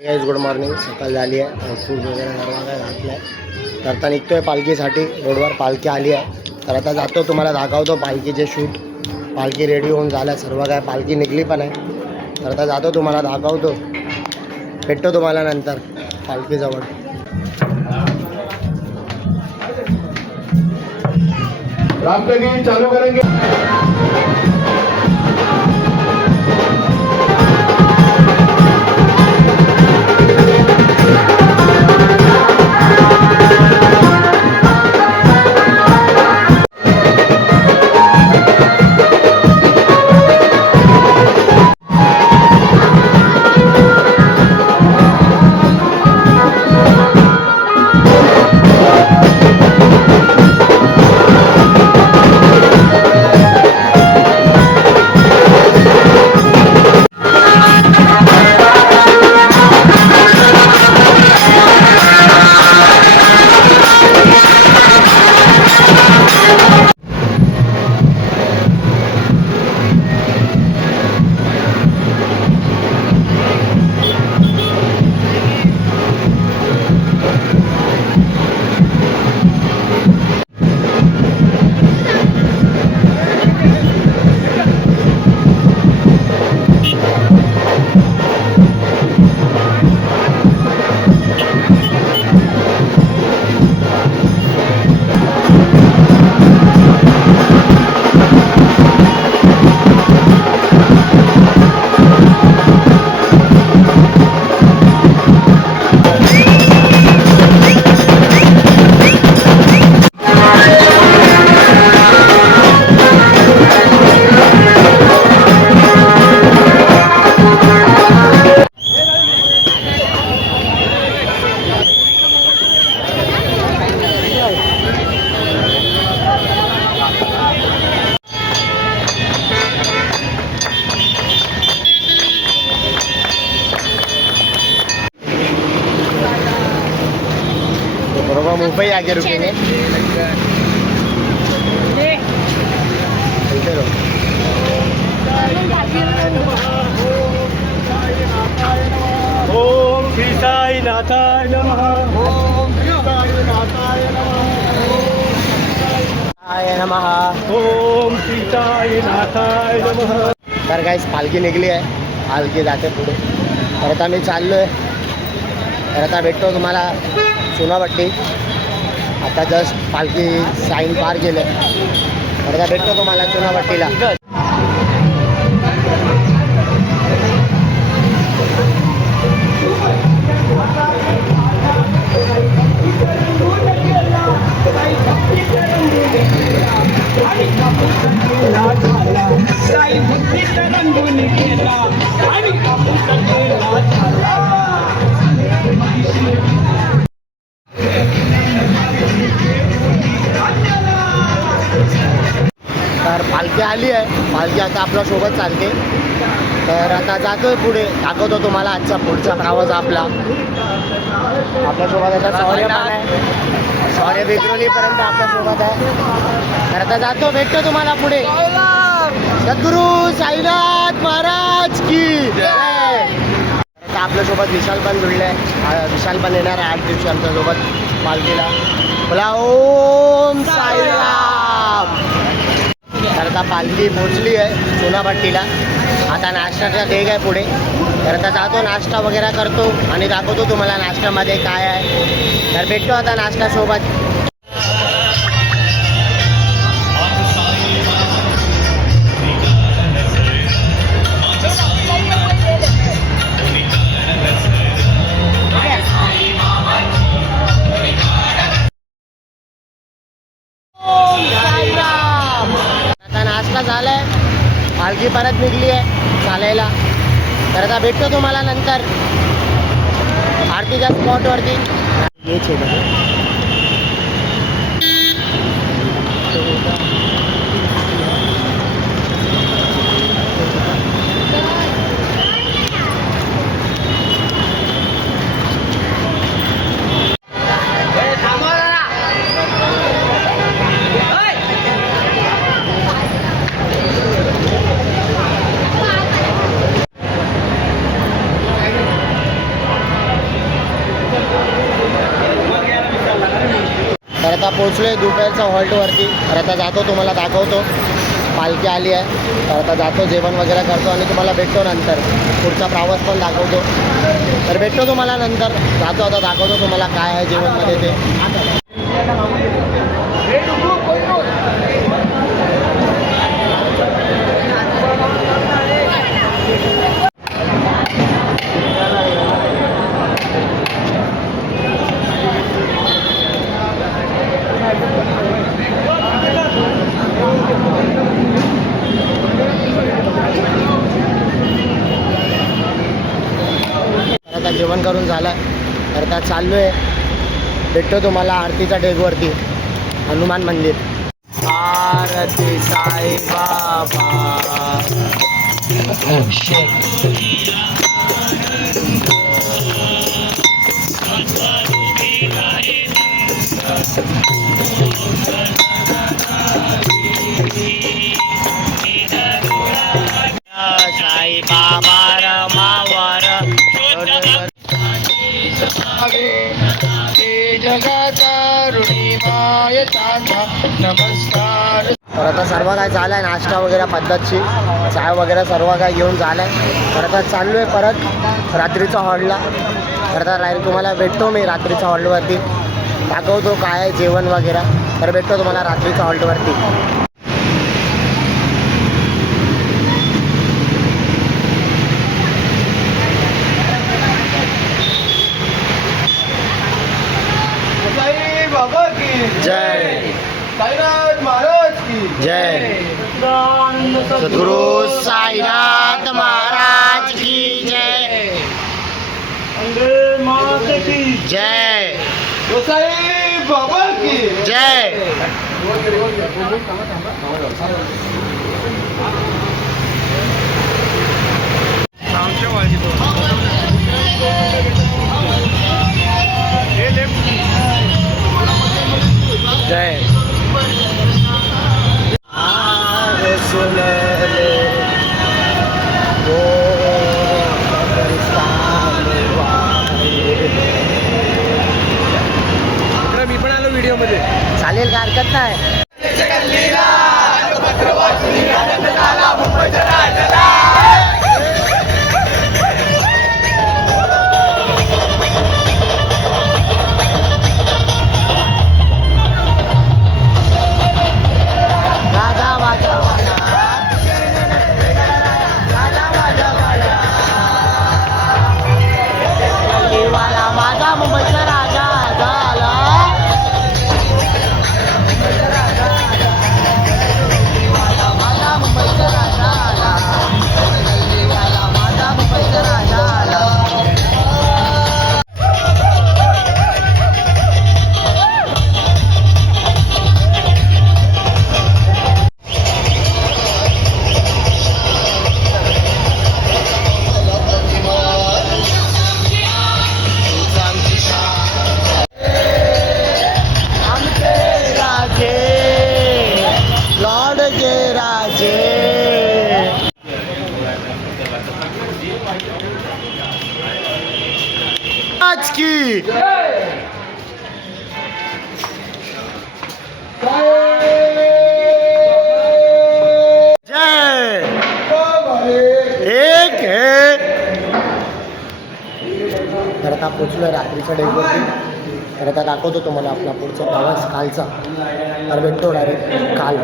Guys good morning. सकाळ झाली आहे. शूज वगैरे सर्व काय घातलं आहे. तर आता निघतोय पालखीसाठी. रोडवर पालखी आली आहे. तर आता जातो, तुम्हाला दाखवतो पालखीचे शूट. पालखी रेडी होऊन झालं सर्व काय. पालखी निघली पण आहे. तर आता जातो, तुम्हाला दाखवतो. भेटतो तुम्हाला नंतर पालखीजवळ. रामनगरी चालू करेंगे. मुंबई आगे रुकेंगे. ओम श्री साई नाथाय नमः. ओम श्री साई नाथाय नमः. हाय नमः. ओम श्री साई नाथाय नमः. तर गाइस पालखी निघली आहे. पालखी जाते पुढे. तर आता मी चाललो आहे. तर आता भेटतो तुम्हाला चुनाभट्टी. आता जस्ट पालखी साईन पार केले. तर आता भेटतो तुम्हाला चुनाभट्टीला. तर पालखी आली आहे. पालखी आता आपल्यासोबत चालते. तर आता जातोय पुढे. दाखवतो तुम्हाला आजचा पुढचा प्रवास आपला. आपल्यासोबत आता शौर्य पण आहे. शौर्य विक्रोलीपर्यंत आपल्यासोबत आहे. तर आता जातो, भेटतो तुम्हाला पुढे. सद्गुरू साईनाथ महाराज की जय. आता आपल्यासोबत विशाल पण जुळले आहे. विशाल पण येणार आहे 8 दिवशी आमच्यासोबत पालखीला. बोला ओम साईराम. तर आता पालखी पोचली आहे चुनाभट्टीला. आता नाश्त्याचा डेग आहे पुढे. तर आता जातो, नाश्ता वगैरे करतो आणि दाखवतो तुम्हाला नाश्त्यामध्ये काय आहे. तर भेटतो आता नाश्त्यासोबत. आता नाश्ता झालाय. पालखी परत निघली आहे चालायला. तर आता भेटतो तुम्हाला नंतर आरतीच्या स्पॉटवरती. पोचलोय दुपारच्या हॉल्टवरती. तर आता जातो, तुम्हाला दाखवतो. पालखी आली आहे, तर आता जातो, जेवण वगैरे करतो आणि तुम्हाला भेटतो नंतर. पुढचा प्रवास पण दाखवतो. तर भेटतो तुम्हाला नंतर. जातो आता, दाखवतो तुम्हाला काय आहे जेवणमध्ये ते. आता जेवण करून झालं. तर आता चाललो आहे, भेटतो तुम्हाला आरतीच्या डेगवरती, हनुमान मंदिर. आरती साई बाबा. साई बाबा रमावर नमस्कार. तर आता सर्व काय झालं आहे, नाश्ता वगैरे पद्धतशीर, चाय वगैरे सर्व काय घेऊन झालं आहे. तर आता चाललो आहे परत रात्रीच्या हॉलला. तर आता राहील तुम्हाला भेटतो मी रात्रीच्या हॉलवरती, दाखवतो काय आहे जेवण वगैरे. तर भेटतो तुम्हाला रात्रीच्या हॉलवरती. बाबा की जय. साईनाथ महाराज की जय. सद्गुरु साईनाथ महाराज की जय. अंग्रेज माता की जय. गोसाई बाबा की जय. जय. मी पण आलो व्हिडिओ मध्ये. चालेल, काय हरकत नाही. राजा वाजा वाजा. राजा वाजा वाजा. देवाला माझा मुंबईचा राजा झाला. माझा मुंबईचा राजा आला. देवाला माझा मुंबईचा राजा आला. आमचे राजे, लॉर्ड के राजे. आज की जय. एक है. तर आता पोचलो रात्रीच्या डेकवरती. तर आता दाखवतो तुम्हाला आपला पुढचा प्रवास कालचा. तर भेटतो डायरेक्ट काल.